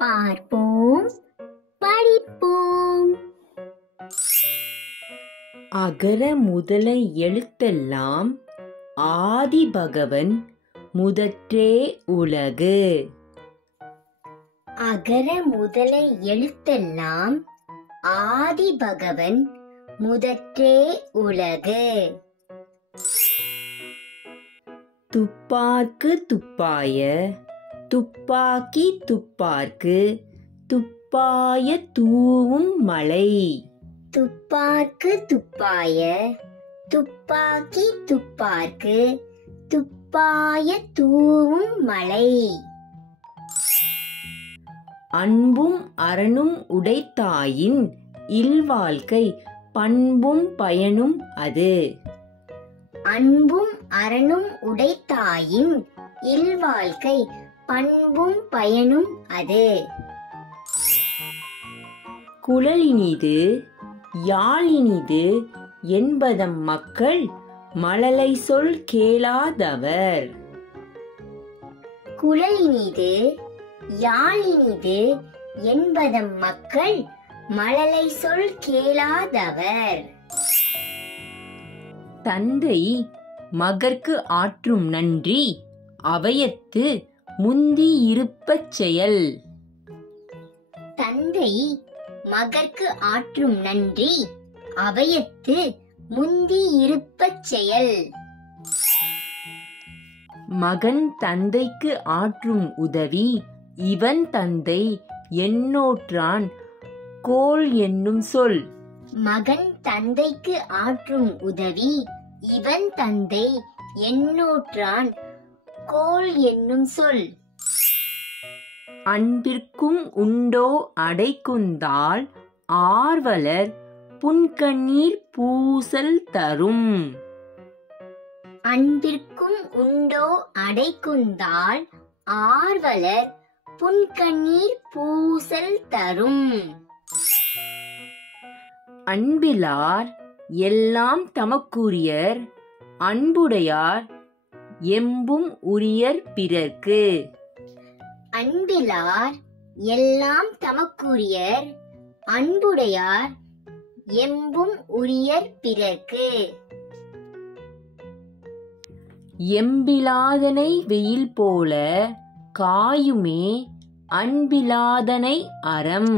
பார்ப்போம், படிப்போம். அகர முதல எழுத்தெல்லாம் ஆதி பகவன் முதற்றே உலகு. அகர முதல எழுத்தெல்லாம் ஆதி பகவன் முதற்றே உலகு. துப்பார்க்கு துப்பாய துப்பாக்கி துப்பார்க்கு துப்பாய தூவும் மலை. துப்பார்க்கு துப்பாய துப்பாக்கி துப்பார்க்கு துப்பாய தூவும் மலை. அன்பும் அரணும் உடைத்தாயின் இல்வாழ்க்கை பண்பும் பயனும் அது. அன்பும் அரணும் உடைத்தாயின் இல்வாழ்க்கை பண்பும் பயனும் அது. குழலினிது யாழினிது என்பதம் மக்கள் மழலை சொல் கேளாதவர். குழலினிது யாழினிது என்பதம் மக்கள் மழலை சொல் கேளாதவர். தந்தை மகற்கு ஆற்றும் நன்றி அவையத்து முந்தி இருப்பச் செயல். தந்தை மகற்கு ஆற்றும் நன்றி அவையத்து முந்தி இருப்பச் செயல். மகன் தந்தைக்கு ஆற்றும் உதவி இவன் தந்தை எண்ணோற்றான் கோள் என்னும் சொல். மகன் தந்தைக்கு ஆற்றும் உதவி இவன் தந்தை எண்ணோற்றான் கோள் என்னும் சொல். அன்பிற்கும் உண்டோ அடைக்குந்தால் ஆர்வலர் புன்கண்ணீர் பூசல் தரும். அன்பிற்கும் உண்டோ அடைக்குந்தால் ஆர்வலர் புன்கண்ணீர் பூசல் தரும். அன்பிலார் எல்லாம் தமக்குரியர் அன்புடையார் எம்பும் உரியர் பிறர்க்கு. அன்பிலார் எல்லாம் தமக்குரியர் அன்புடையார் எம்பும் உரியர் பிறர்க்கு. எம்பிலாதனை வெயில் போல காயுமே அன்பிலாதனை அறம்.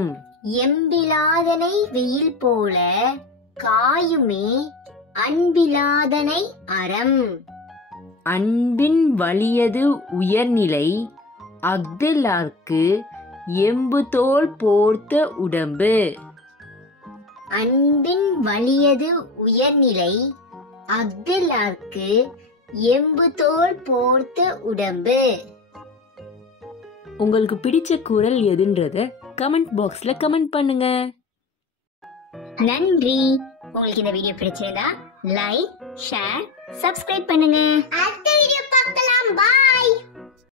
எம்பிலாதனை வெயில் போல காயுமே அன்பிலாதனை அறம். அன்பின் வலியது உயர்நிலை அஃதெல்லார்க்கு எம்புதோள் போர்த்த உடம்பு. அன்பின் வலியது உயர்நிலை அஃதெல்லார்க்கு எம்புதோள் போர்த்த உடம்பு. உங்களுக்கு பிடிச்ச குறள் எதுன்றத கமெண்ட் பாக்ஸ்ல கமெண்ட் பண்ணுங்க. நன்றி. உங்களுக்கு இந்த வீடியோ பிடிச்சிருந்தா லைக், ஷேர், சப்ஸ்கிரைப் பண்ணுங்க. அடுத்த வீடியோ பார்க்கலாம். பாய்.